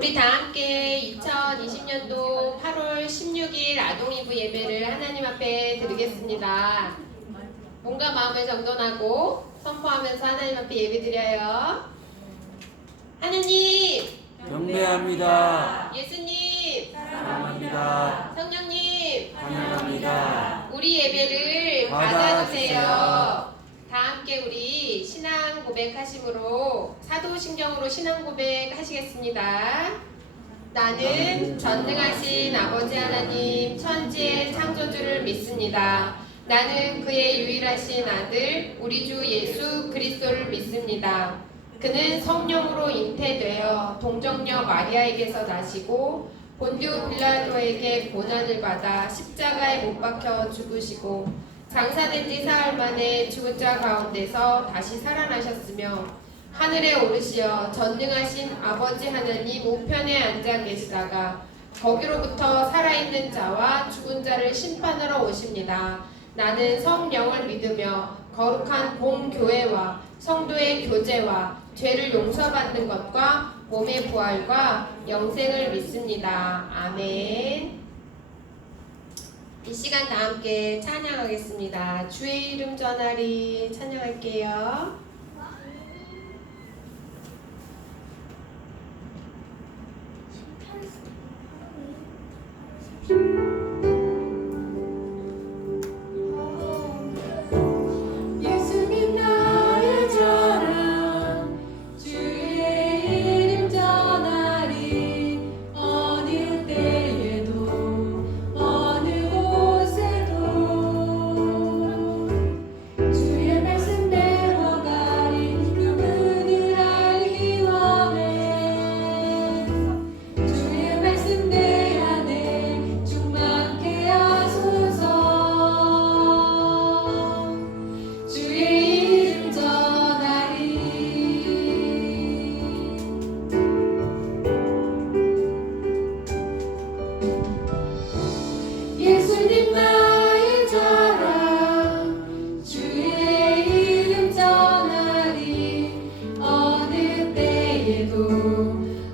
우리 다 함께 2020년도 8월 16일 아동이부 예배를 하나님 앞에 드리겠습니다. 몸과 마음을 정돈하고 선포하면서 하나님 앞에 예배드려요. 하느님 경배합니다. 예수님 사랑합니다. 성령님 환영합니다. 우리 예배를 받아주세요. 다 함께 우리 신앙 고백하심으로 사도신경으로 신앙 고백하시겠습니다. 나는 전능하신 아버지 하나님 천지의 창조주를 믿습니다. 나는 그의 유일하신 아들 우리 주 예수 그리스도를 믿습니다. 그는 성령으로 잉태되어 동정녀 마리아에게서 나시고 본디오 빌라도에게 고난을 받아 십자가에 못 박혀 죽으시고 장사된 지 사흘 만에 죽은 자 가운데서 다시 살아나셨으며 하늘에 오르시어 전능하신 아버지 하나님 우편에 앉아 계시다가 거기로부터 살아있는 자와 죽은 자를 심판하러 오십니다. 나는 성령을 믿으며 거룩한 공교회와 성도의 교제와 죄를 용서받는 것과 몸의 부활과 영생을 믿습니다. 아멘. 이 시간 다 함께 찬양하겠습니다. 주의 이름 전하리 찬양할게요. 예수님 나의 자랑 주의 이름 전하리 어느 때에도 어느 곳에도 주의 말씀 배워가리 그분을 알기 원해 주의 말씀 내 안에 충만케 하소서 주의 이름 전하리 예수님 나의 자랑 주의 이름 전하리 어느 때에도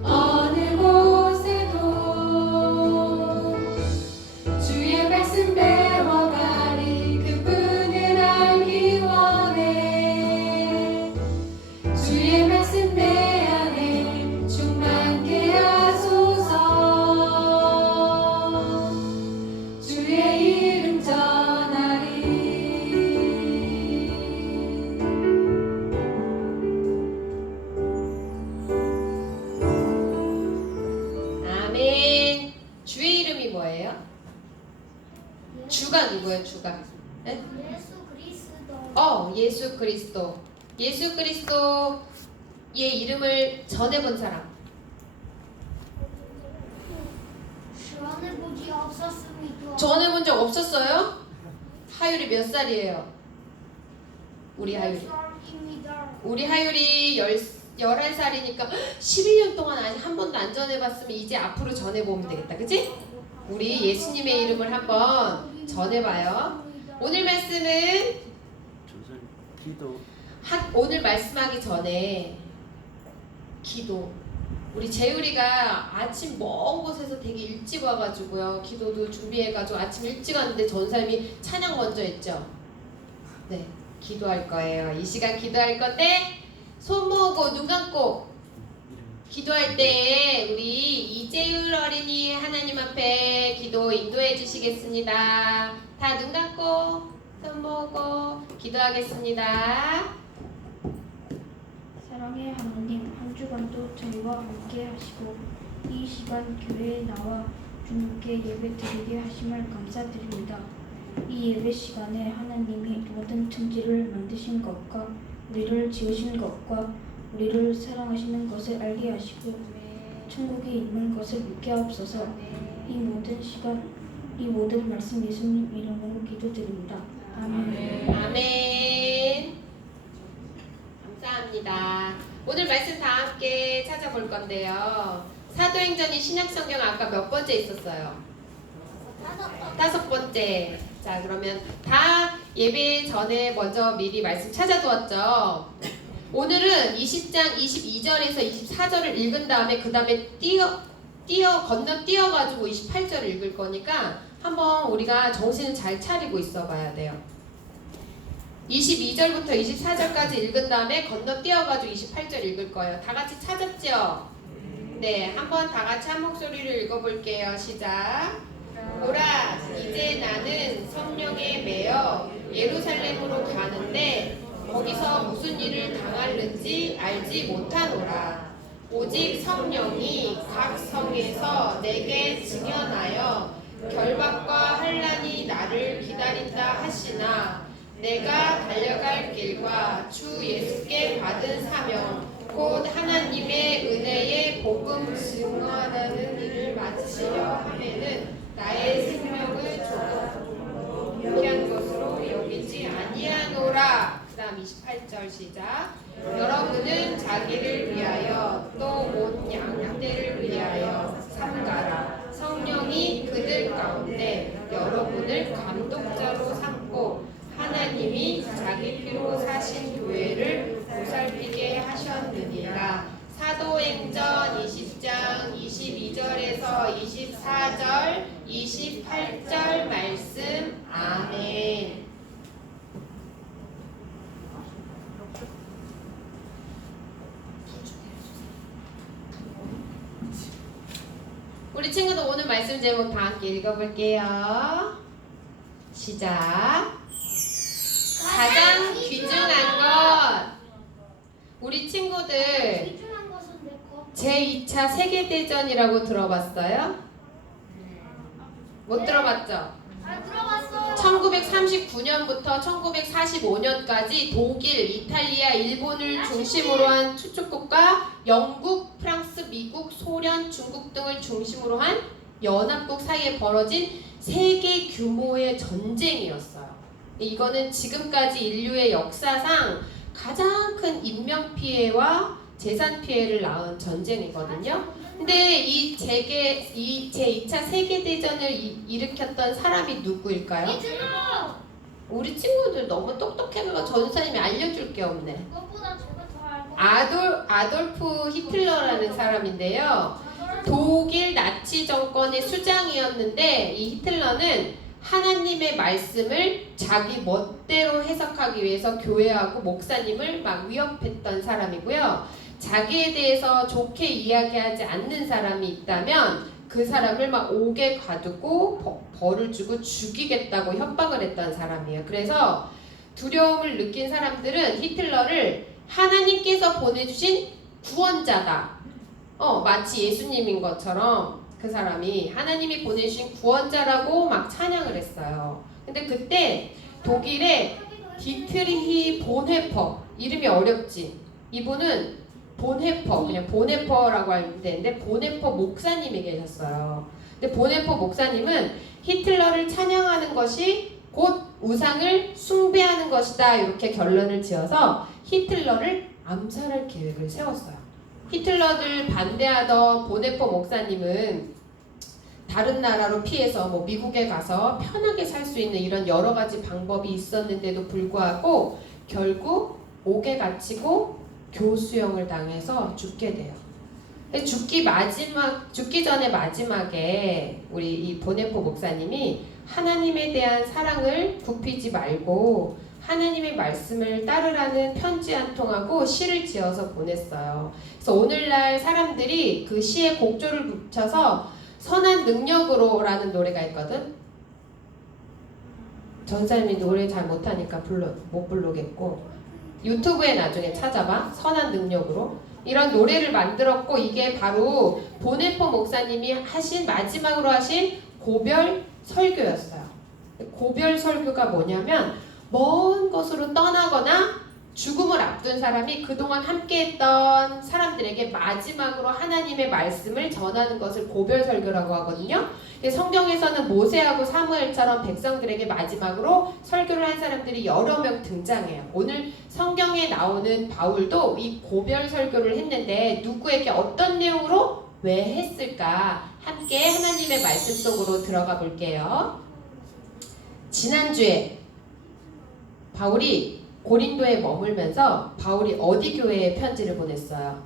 어느 곳에도 주의 말씀 배워가리 그분을 알기 원해 주의 말씀 내 안에 충만케 하소서 주의 이름 전하리 아멘. 주의 이름이 뭐예요? 주가 누구예요? 주가? 네? 예수 그리스도 예수 그리스도. 예수 그리스도의 이름을 전해본 사람. 전해보지 없었습니다. 전해본 적 없었어요? 하율이 몇 살이에요? 우리 하율이. 입니다. 우리 하율이 11살이니까 11년 동안 아직 한 번도 안 전해봤으면 이제 앞으로 전해보면 되겠다. 그치? 우리 예수님의 이름을 한번 전해봐요. 오늘 말씀은 조선 기도 오늘 말씀하기 전에 기도. 우리 재율이가 아침 먼 곳에서 되게 일찍 와가지고요. 기도도 준비해가지고 아침 일찍 왔는데 전사님이 찬양 먼저 했죠. 네, 기도할 거예요. 이 시간 기도할 건데 손 모으고 눈 감고 기도할 때 우리 이재율 어린이 하나님 앞에 기도 인도해 주시겠습니다. 다 눈 감고 손 모으고 기도하겠습니다. 사랑의 하나님, 한 주간도 저희와 함께 하시고 이 시간 교회에 나와 주님께 예배 드리게 하심을 감사드립니다. 이 예배 시간에 하나님이 모든 천지를 만드신 것과 우리를 지으신 것과 우리를 사랑하시는 것을 알게 하시고 천국이 있는 것을 믿게 하옵소서. 이 모든 시간, 이 모든 말씀 예수님 이름으로 기도드립니다. 아멘. 아멘. 감사합니다. 오늘 말씀 다 함께 찾아볼 건데요. 사도행전이 신약성경 아까 몇 번째 있었어요? 5번째. 자, 그러면 다 예배 전에 먼저 미리 말씀 찾아두었죠? 오늘은 20장 22절에서 24절을 읽은 다음에 그 다음에 건너뛰어가지고 28절을 읽을 거니까 한번 우리가 정신을 잘 차리고 있어 봐야 돼요. 22절부터 24절까지 읽은 다음에 건너뛰어가지고 28절 읽을 거예요. 다 같이 찾았죠? 네, 한번 다 같이 한 목소리를 읽어볼게요. 시작. 보라, 이제 나는 성령에 매여 예루살렘으로 가는데 거기서 무슨 일을 당할는지 알지 못하노라. 오직 성령이 각 성에서 내게 증언하여 결박과 환난이 나를 기다린다 하시나 내가 달려갈 길과 주 예수께 받은 사명 곧 하나님의 은혜의 복음 증언하는 일을 마치려 하면은 나의 생명을 조금 유익한 것으로 여기지 아니하노라. 그 다음 28절 시작. 여러분은 자기를 위하여 또 온 양떼를 위하여 삼가라. 성령이 그들 가운데 여러분을 감독자로 삼고 하나님이 자기 피로 사신 교회를 보살피게 하셨느니라. 사도행전 20장 22절에서 24절 28절 말씀. 아멘. 우리 친구들 오늘 말씀 제목 다 함께 읽어볼게요. 시작. 가장 귀중한 것. 우리 친구들 귀중한 것은 내 것. 제2차 세계대전이라고 들어봤어요? 못 들어봤죠? 잘 들어봤어요. 1939년부터 1945년까지 독일, 이탈리아, 일본을 중심으로 한 추축국가 영국, 프랑스, 미국, 소련, 중국 등을 중심으로 한 연합국 사이에 벌어진 세계 규모의 전쟁이었어요. 이거는 지금까지 인류의 역사상 가장 큰 인명피해와 재산 피해를 낳은 전쟁이거든요. 근데 이 제2차 세계대전을 일으켰던 사람이 누구일까요? 히틀러. 우리 친구들 너무 똑똑해서 전사님이 알려줄 게 없네. 그것보다 제가 더 알고. 아돌프 히틀러라는 사람인데요. 독일 나치 정권의 수장이었는데 이 히틀러는 하나님의 말씀을 자기 멋대로 해석하기 위해서 교회하고 목사님을 막 위협했던 사람이고요. 자기에 대해서 좋게 이야기하지 않는 사람이 있다면 그 사람을 막 옥에 가두고 벌을 주고 죽이겠다고 협박을 했던 사람이에요. 그래서 두려움을 느낀 사람들은 히틀러를 하나님께서 보내주신 구원자다. 마치 예수님인 것처럼 그 사람이 하나님이 보내주신 구원자라고 막 찬양을 했어요. 근데 그때 독일의 디트리히 본헤퍼, 이름이 어렵지? 이분은 본헤퍼, 그냥 본헤퍼라고 하면 되는데 본헤퍼 목사님이 계셨어요. 근데 본헤퍼 목사님은 히틀러를 찬양하는 것이 곧 우상을 숭배하는 것이다 이렇게 결론을 지어서 히틀러를 암살할 계획을 세웠어요. 히틀러를 반대하던 본헤퍼 목사님은 다른 나라로 피해서 미국에 가서 편하게 살 수 있는 이런 여러 가지 방법이 있었는데도 불구하고 결국 옥에 갇히고 교수형을 당해서 죽게 돼요. 죽기 전에 마지막에 우리 이 본헤퍼 목사님이 하나님에 대한 사랑을 굽히지 말고 하나님의 말씀을 따르라는 편지 한 통하고 시를 지어서 보냈어요. 그래서 오늘날 사람들이 그 시에 곡조를 붙여서 선한 능력으로라는 노래가 있거든. 전사님이 노래 잘 못하니까 못 부르겠고 유튜브에 나중에 찾아봐. 선한 능력으로 이런 노래를 만들었고 이게 바로 본헤퍼 목사님이 마지막으로 하신 고별 설교였어요. 고별 설교가 뭐냐면 먼 곳으로 떠나거나 죽음을 앞둔 사람이 그동안 함께했던 사람들에게 마지막으로 하나님의 말씀을 전하는 것을 고별 설교라고 하거든요. 성경에서는 모세하고 사무엘처럼 백성들에게 마지막으로 설교를 한 사람들이 여러 명 등장해요. 오늘 성경에 나오는 바울도 이 고별 설교를 했는데 누구에게 어떤 내용으로 왜 했을까? 함께 하나님의 말씀 속으로 들어가 볼게요. 지난주에 바울이 고린도에 머물면서 바울이 어디 교회에 편지를 보냈어요?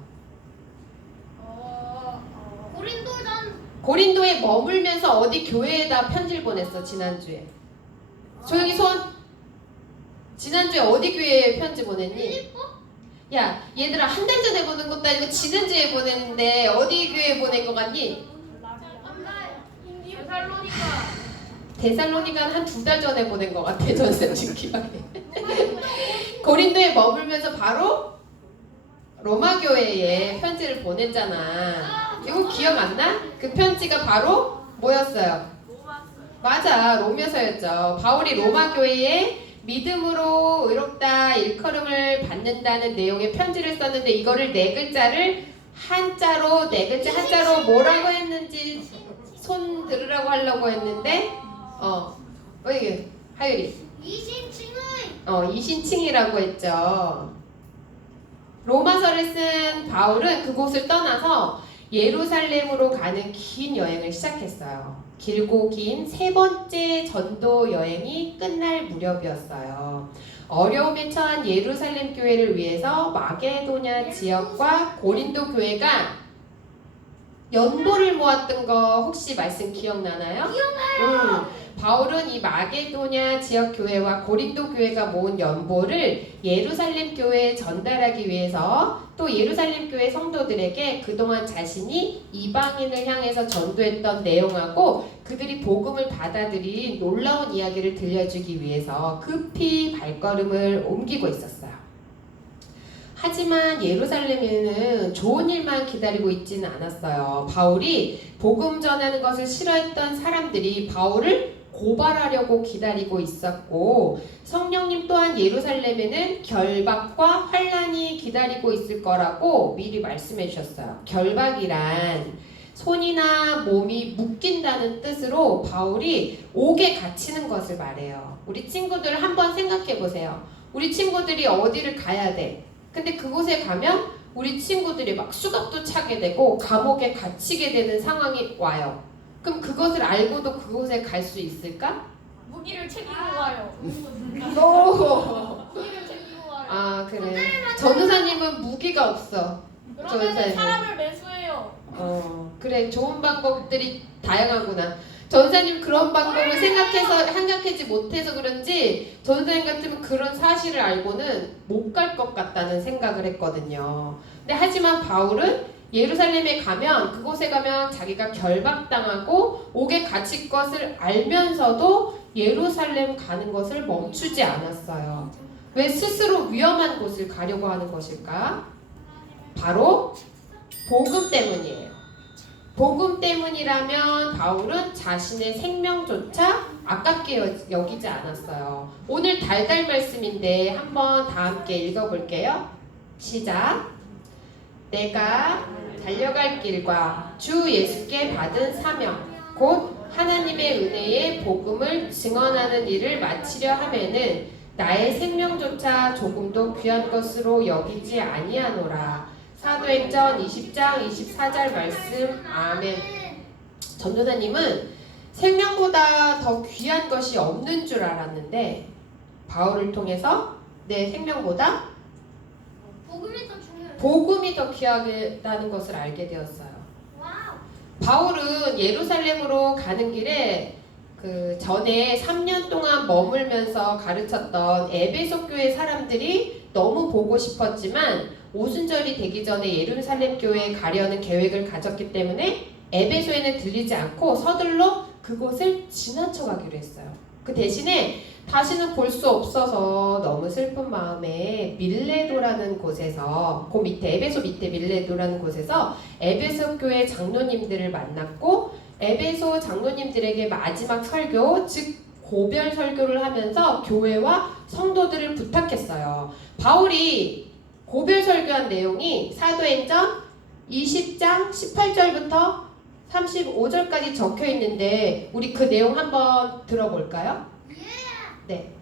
고린도전 고린도에 머물면서 어디 교회에다 편지를 보냈어 지난주에? 조용히 손. 지난주에 어디 교회에 편지 보냈니? 야 얘들아 한 달 전에 보낸 것도 아니고 지난주에 보냈는데 어디 교회에 보낸 거 같니? 데살로니가는 한 2달 전에 보낸 것 같아 전선님 기억에. 고린도에 머물면서 바로 로마 교회에 편지를 보냈잖아. 이거 기억 안 나? 그 편지가 바로 뭐였어요? 맞아, 로마서였죠. 바울이 로마 교회에 믿음으로 의롭다 일컬음을 받는다는 내용의 편지를 썼는데 이거를 네 글자를 한자로 네 글자 한자로 뭐라고 했는지 손 들으라고 하려고 했는데 이게 하율이 이신칭이라고 했죠. 로마서를 쓴 바울은 그곳을 떠나서 예루살렘으로 가는 긴 여행을 시작했어요. 길고 긴 세 번째 전도 여행이 끝날 무렵이었어요. 어려움에 처한 예루살렘 교회를 위해서 마게도냐 지역과 고린도 교회가 연보를 모았던 거 혹시 말씀 기억나나요? 바울은 이 마게도냐 지역 교회와 고린도 교회가 모은 연보를 예루살렘 교회에 전달하기 위해서 또 예루살렘 교회 성도들에게 그동안 자신이 이방인을 향해서 전도했던 내용하고 그들이 복음을 받아들인 놀라운 이야기를 들려주기 위해서 급히 발걸음을 옮기고 있었어요. 하지만 예루살렘에는 좋은 일만 기다리고 있지는 않았어요. 바울이 복음 전하는 것을 싫어했던 사람들이 바울을 고발하려고 기다리고 있었고 성령님 또한 예루살렘에는 결박과 환란이 기다리고 있을 거라고 미리 말씀해 주셨어요. 결박이란 손이나 몸이 묶인다는 뜻으로 바울이 옥에 갇히는 것을 말해요. 우리 친구들 한번 생각해 보세요. 우리 친구들이 어디를 가야 돼. 근데 그곳에 가면 우리 친구들이 막 수갑도 차게 되고 감옥에 갇히게 되는 상황이 와요. 그럼 그것을 알고도 그곳에 갈 수 있을까? 무기를 챙기고 가요. 무기를 챙기고 가요. 아 그래. 전우사님은 무기가 없어. 그러면 사람을 매수해요. 그래 좋은 방법들이 다양하구나. 전사님 그런 방법을 생각하지 못해서 그런지 전사님 같으면 그런 사실을 알고는 못 갈 것 같다는 생각을 했거든요. 근데 하지만 바울은 예루살렘에 가면 그곳에 가면 자기가 결박당하고 옥에 갇힐 것을 알면서도 예루살렘 가는 것을 멈추지 않았어요. 왜 스스로 위험한 곳을 가려고 하는 것일까? 바로 복음 때문이에요. 복음 때문이라면 바울은 자신의 생명조차 아깝게 여기지 않았어요. 오늘 달달 말씀인데 한번 다 함께 읽어볼게요. 시작. 내가 달려갈 길과 주 예수께 받은 사명 곧 하나님의 은혜의 복음을 증언하는 일을 마치려 하면은 나의 생명조차 조금도 귀한 것으로 여기지 아니하노라. 사도행전 20장 24절 말씀. 아멘. 전도사님은 생명보다 더 귀한 것이 없는 줄 알았는데 바울을 통해서 내 생명보다 복음이 더 귀하다는 것을 알게 되었어요. 바울은 예루살렘으로 가는 길에 그 전에 3년 동안 머물면서 가르쳤던 에베소 교회 사람들이 너무 보고 싶었지만 오순절이 되기 전에 예루살렘 교회에 가려는 계획을 가졌기 때문에 에베소에는 들리지 않고 서둘러 그곳을 지나쳐 가기로 했어요. 그 대신에 다시는 볼 수 없어서 너무 슬픈 마음에 밀레도라는 곳에서 그 밑에 에베소 밑에 밀레도라는 곳에서 에베소 교회 장로님들을 만났고 에베소 장로님들에게 마지막 설교 즉 고별 설교를 하면서 교회와 성도들을 부탁했어요. 바울이 고별 설교한 내용이 사도행전 20장 18절부터 35절까지 적혀 있는데 우리 그 내용 한번 들어볼까요? 네.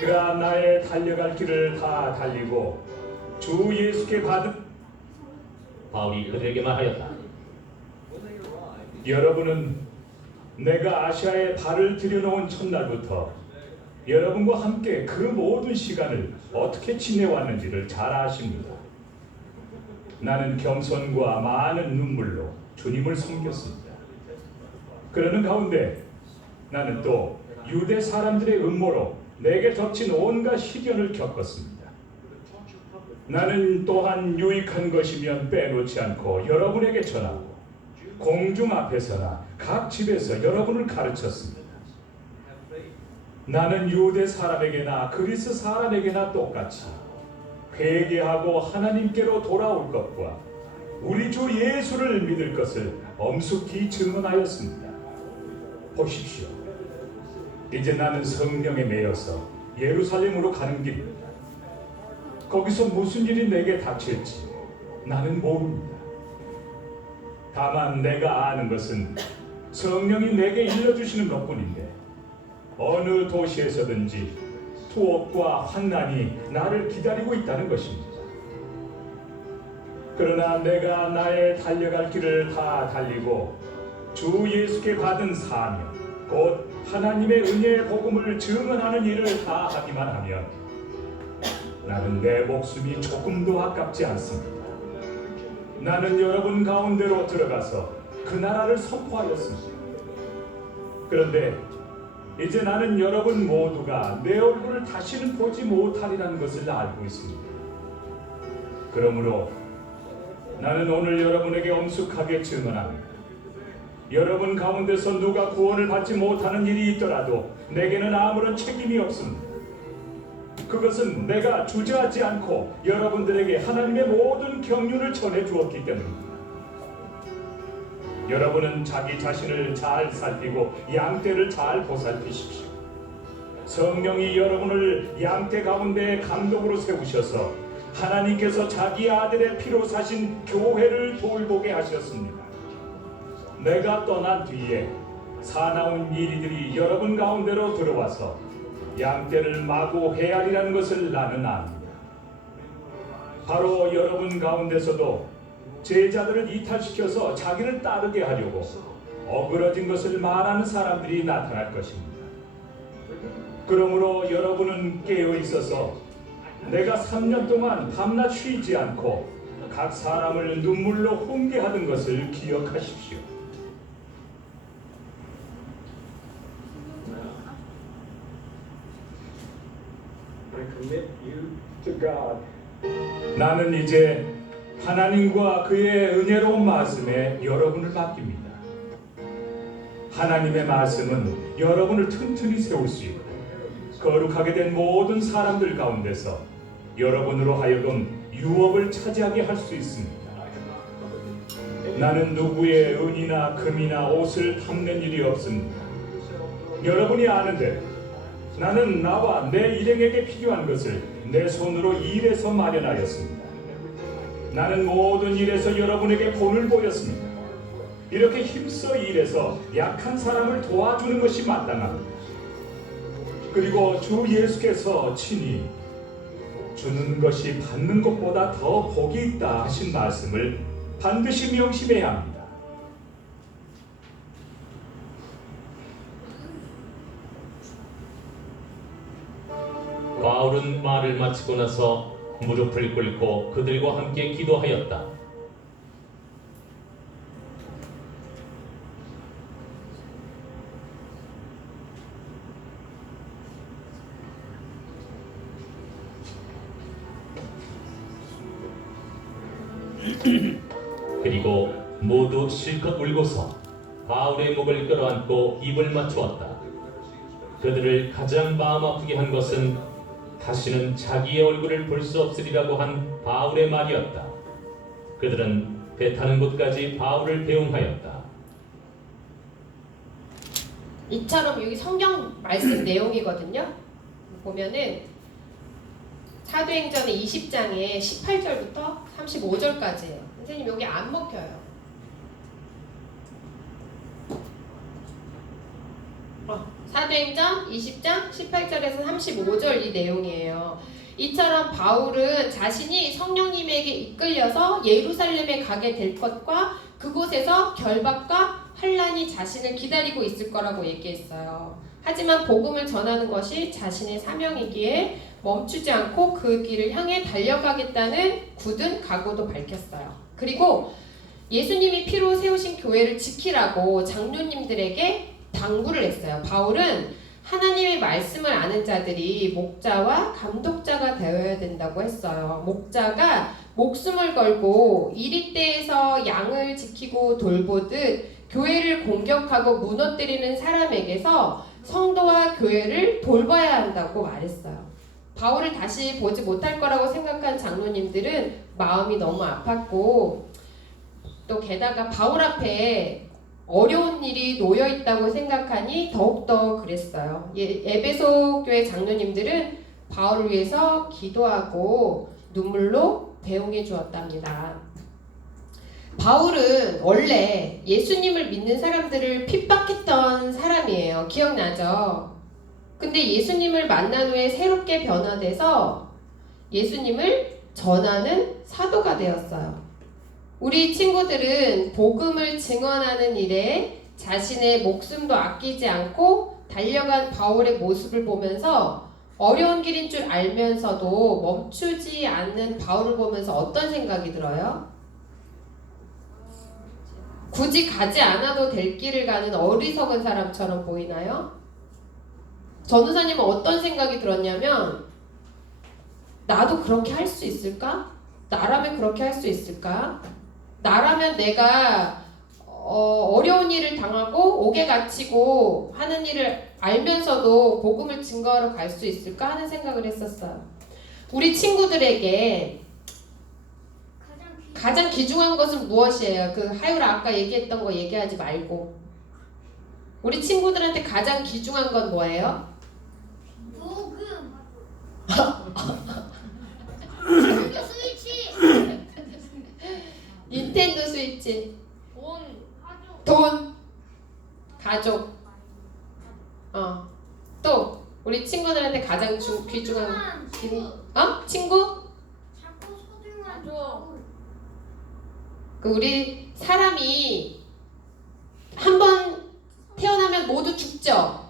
그러나 나의 달려갈 길을 다 달리고 주 예수께 받은 바울이 그들에게 말하였다. 여러분은 내가 아시아에 발을 들여놓은 첫날부터 여러분과 함께 그 모든 시간을 어떻게 지내왔는지를 잘 아십니다. 나는 겸손과 많은 눈물로 주님을 섬겼습니다. 그러는 가운데 나는 또 유대 사람들의 음모로 내게 덮친 온갖 시련을 겪었습니다. 나는 또한 유익한 것이면 빼놓지 않고 여러분에게 전하고 공중 앞에서나 각 집에서 여러분을 가르쳤습니다. 나는 유대 사람에게나 그리스 사람에게나 똑같이 회개하고 하나님께로 돌아올 것과 우리 주 예수를 믿을 것을 엄숙히 증언하였습니다. 보십시오. 이제 나는 성령에 매여서 예루살렘으로 가는 길입니다. 거기서 무슨 일이 내게 닥칠지 나는 모릅니다. 다만 내가 아는 것은 성령이 내게 일러주시는 것뿐인데 어느 도시에서든지 투옥과 환난이 나를 기다리고 있다는 것입니다. 그러나 내가 나의 달려갈 길을 다 달리고 주 예수께 받은 사명 곧 하나님의 은혜의 복음을 증언하는 일을 다 하기만 하면 나는 내 목숨이 조금도 아깝지 않습니다. 나는 여러분 가운데로 들어가서 그 나라를 선포하였습니다. 그런데 이제 나는 여러분 모두가 내 얼굴을 다시는 보지 못하리라는 것을 알고 있습니다. 그러므로 나는 오늘 여러분에게 엄숙하게 증언합니다. 여러분 가운데서 누가 구원을 받지 못하는 일이 있더라도 내게는 아무런 책임이 없습니다. 그것은 내가 주저하지 않고 여러분들에게 하나님의 모든 경륜을 전해 주었기 때문입니다. 여러분은 자기 자신을 잘 살피고 양떼를 잘 보살피십시오. 성령이 여러분을 양떼 가운데 감독으로 세우셔서 하나님께서 자기 아들의 피로 사신 교회를 돌보게 하셨습니다. 내가 떠난 뒤에 사나운 이리들이 여러분 가운데로 들어와서 양떼를 마구 헤아리라는 것을 나는 압니다. 바로 여러분 가운데서도 제자들을 이탈시켜서 자기를 따르게 하려고 어그러진 것을 말하는 사람들이 나타날 것입니다. 그러므로 여러분은 깨어 있어서 내가 3년 동안 밤낮 쉬지 않고 각 사람을 눈물로 훈계하던 것을 기억하십시오. 나는 이제 하나님과 그의 은혜로운 말씀에 여러분을 맡깁니다. 하나님의 말씀은 여러분을 튼튼히 세울 수 있고 거룩하게 된 모든 사람들 가운데서 여러분으로 하여금 유업을 차지하게 할 수 있습니다. 나는 누구의 은이나 금이나 옷을 탐낸 일이 없습니다. 여러분이 아는데 나는 나와 내 일행에게 필요한 것을 내 손으로 일해서 마련하였습니다. 나는 모든 일에서 여러분에게 본을 보였습니다. 이렇게 힘써 일해서 약한 사람을 도와주는 것이 마땅합니다. 그리고 주 예수께서 친히 주는 것이 받는 것보다 더 복이 있다 하신 말씀을 반드시 명심해야 합니다. 바울은 말을 마치고 나서 무릎을 꿇고 그들과 함께 기도하였다. 그리고 모두 실컷 울고서 바울의 목을 끌어안고 입을 맞추었다. 그들을 가장 마음 아프게 한 것은 다시는 자기의 얼굴을 볼 수 없으리라고 한 바울의 말이었다. 그들은 배 타는 곳까지 바울을 배웅하였다. 이처럼 여기 성경 말씀 내용이거든요. 보면은 사도행전의 20장에 18절부터 35절까지예요. 선생님 여기 안 먹혀요. 사도행전 20장 18절에서 35절 이 내용이에요. 이처럼 바울은 자신이 성령님에게 이끌려서 예루살렘에 가게 될 것과 그곳에서 결박과 환란이 자신을 기다리고 있을 거라고 얘기했어요. 하지만 복음을 전하는 것이 자신의 사명이기에 멈추지 않고 그 길을 향해 달려가겠다는 굳은 각오도 밝혔어요. 그리고 예수님이 피로 세우신 교회를 지키라고 장로님들에게 당부를 했어요. 바울은 하나님의 말씀을 아는 자들이 목자와 감독자가 되어야 된다고 했어요. 목자가 목숨을 걸고 이리떼에서 양을 지키고 돌보듯 교회를 공격하고 무너뜨리는 사람에게서 성도와 교회를 돌봐야 한다고 말했어요. 바울을 다시 보지 못할 거라고 생각한 장로님들은 마음이 너무 아팠고 또 게다가 바울 앞에 어려운 일이 놓여 있다고 생각하니 더욱더 그랬어요. 에베소 교회 장로님들은 바울을 위해서 기도하고 눈물로 배웅해 주었답니다. 바울은 원래 예수님을 믿는 사람들을 핍박했던 사람이에요. 기억나죠? 근데 예수님을 만난 후에 새롭게 변화돼서 예수님을 전하는 사도가 되었어요. 우리 친구들은 복음을 증언하는 일에 자신의 목숨도 아끼지 않고 달려간 바울의 모습을 보면서 어려운 길인 줄 알면서도 멈추지 않는 바울을 보면서 어떤 생각이 들어요? 굳이 가지 않아도 될 길을 가는 어리석은 사람처럼 보이나요? 전우사님은 어떤 생각이 들었냐면 나도 그렇게 할 수 있을까? 나라면 그렇게 할 수 있을까? 나라면 내가 어려운 일을 당하고 옥에 갇히고 하는 일을 알면서도 복음을 증거하러 갈 수 있을까 하는 생각을 했었어요. 우리 친구들에게 가장 귀중한 것은 무엇이에요? 그 하유라 아까 얘기했던 거 얘기하지 말고 우리 친구들한테 가장 귀중한 건 뭐예요? 복음. 스위치. 닌텐도 스위치, 돈. 가족, 또 우리 친구들한테 가장 귀중한 친구? 자꾸 소중하죠. 그 우리 사람이 한 번 태어나면 모두 죽죠.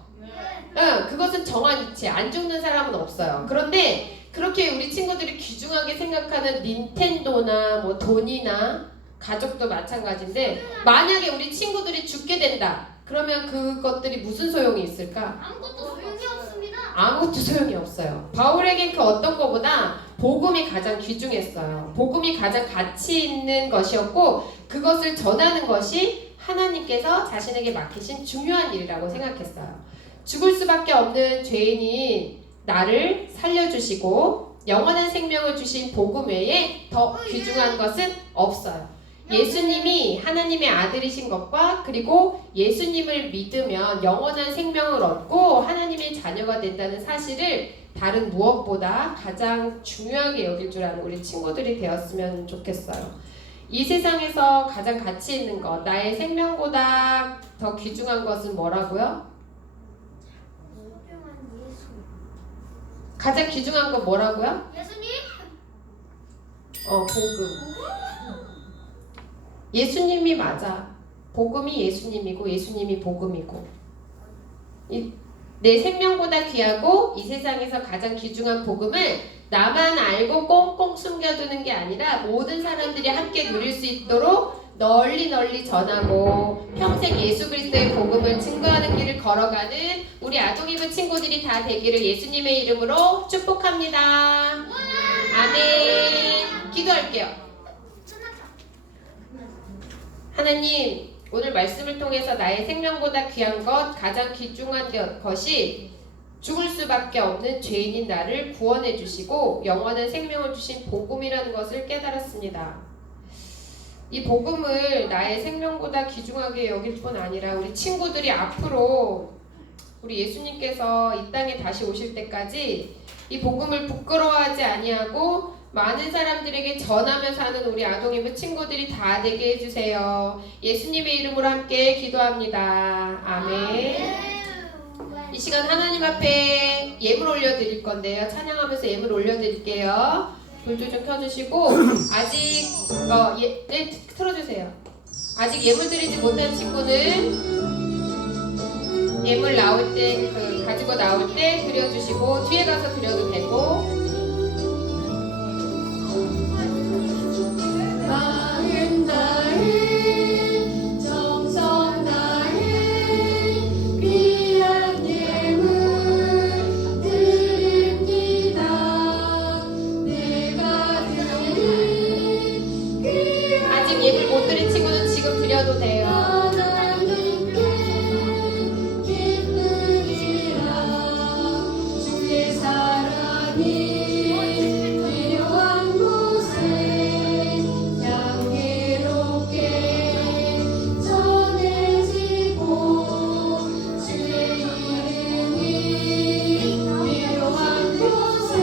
응, 그것은 정한 이치. 안 죽는 사람은 없어요. 그런데 그렇게 우리 친구들이 귀중하게 생각하는 닌텐도나 뭐 돈이나 가족도 마찬가지인데 만약에 우리 친구들이 죽게 된다. 그러면 그것들이 무슨 소용이 있을까? 아무것도 소용이 없습니다. 아무것도 소용이 없어요. 바울에겐 그 어떤 것보다 복음이 가장 귀중했어요. 복음이 가장 가치 있는 것이었고 그것을 전하는 것이 하나님께서 자신에게 맡기신 중요한 일이라고 생각했어요. 죽을 수밖에 없는 죄인인 나를 살려주시고 영원한 생명을 주신 복음 외에 더 귀중한 것은 없어요. 예수님이 하나님의 아들이신 것과 그리고 예수님을 믿으면 영원한 생명을 얻고 하나님의 자녀가 된다는 사실을 다른 무엇보다 가장 중요하게 여길 줄 아는 우리 친구들이 되었으면 좋겠어요. 이 세상에서 가장 가치 있는 것, 나의 생명보다 더 귀중한 것은 뭐라고요? 가장 귀중한 건 뭐라고요? 예수님. 복음. 예수님이 맞아. 복음이 예수님이고 예수님이 복음이고. 내 생명보다 귀하고 이 세상에서 가장 귀중한 복음을 나만 알고 꽁꽁 숨겨두는 게 아니라 모든 사람들이 함께 누릴 수 있도록 널리 전하고 평생 예수 그리스도의 복음을 증거하는 길을 걸어가는 우리 아동이브 친구들이 다 되기를 예수님의 이름으로 축복합니다. 아멘. 기도할게요. 하나님, 오늘 말씀을 통해서 나의 생명보다 귀한 것, 가장 귀중한 것이 죽을 수밖에 없는 죄인인 나를 구원해 주시고 영원한 생명을 주신 복음이라는 것을 깨달았습니다. 이 복음을 나의 생명보다 귀중하게 여길 뿐 아니라 우리 친구들이 앞으로 우리 예수님께서 이 땅에 다시 오실 때까지 이 복음을 부끄러워하지 아니하고 많은 사람들에게 전하며 사는 우리 아동이브 친구들이 다 되게 해주세요. 예수님의 이름으로 함께 기도합니다. 아멘. 이 시간 하나님 앞에 예물 올려드릴 건데요. 찬양하면서 예물 올려드릴게요. 불도 좀 켜주시고 아직 네, 틀어주세요. 아직 예물 드리지 못한 친구는 예물 나올 때 가지고 나올 때 드려주시고 뒤에 가서 드려도 되고. 마음 다해 정성 다해 귀한 예물 드립니다. 내가 드린 귀한 아직 예물 못 드린 친구는 지금 드려도 돼요. 하나님께 기쁨이라 주의 사랑이 필요한 곳에 향기롭게 전해지고 주의 이름이 필요한 곳에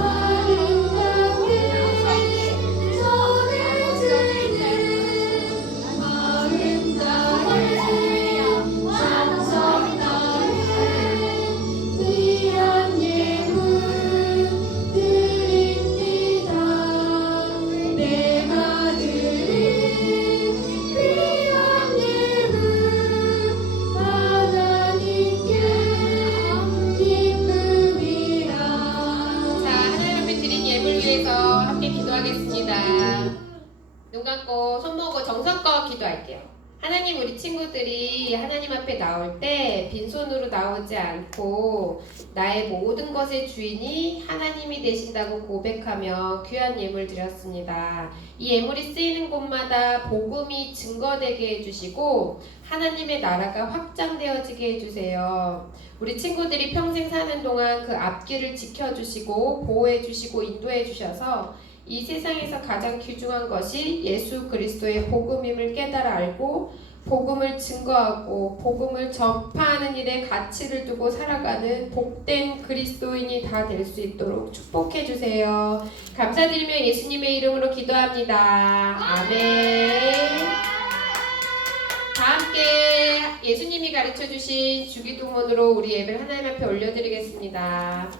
아름답게 전해지는 마음 다해 정성 다해 귀한 예물 드립니다. 내가 드린 귀한 예물 하나님께 기쁨이라. 자, 하나님 앞에 드린 예물 위해서 함께 기도하겠습니다. 눈 감고 손 모으고 정성껏 기도할게요. 하나님, 우리 친구들이 하나님 앞에 나올 때 빈손으로 나오지 않고 나의 모든 것의 주인이 하나님이 되신다고 고백하며 귀한 예물 드렸습니다. 이 예물이 쓰이는 곳마다 복음이 증거되게 해주시고 하나님의 나라가 확장되어지게 해주세요. 우리 친구들이 평생 사는 동안 그 앞길을 지켜주시고 보호해주시고 인도해주셔서 이 세상에서 가장 귀중한 것이 예수 그리스도의 복음임을 깨달아 알고 복음을 증거하고 복음을 전파하는 일에 가치를 두고 살아가는 복된 그리스도인이 다 될 수 있도록 축복해 주세요. 감사드리며 예수님의 이름으로 기도합니다. 아멘. 다 함께 예수님이 가르쳐 주신 주기도문으로 우리 예배를 하나님 앞에 올려드리겠습니다.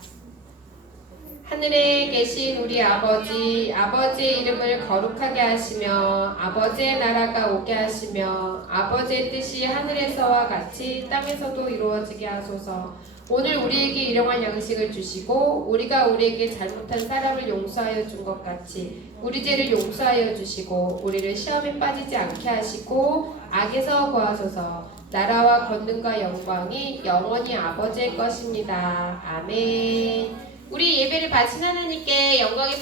하늘에 계신 우리 아버지, 아버지의 이름을 거룩하게 하시며 아버지의 나라가 오게 하시며 아버지의 뜻이 하늘에서와 같이 땅에서도 이루어지게 하소서. 오늘 우리에게 일용할 양식을 주시고 우리가 우리에게 잘못한 사람을 용서하여 준 것 같이 우리 죄를 용서하여 주시고 우리를 시험에 빠지지 않게 하시고 악에서 구하소서. 나라와 권능과 영광이 영원히 아버지의 것입니다. 아멘. 우리 예배를 바친 하나님께 영광이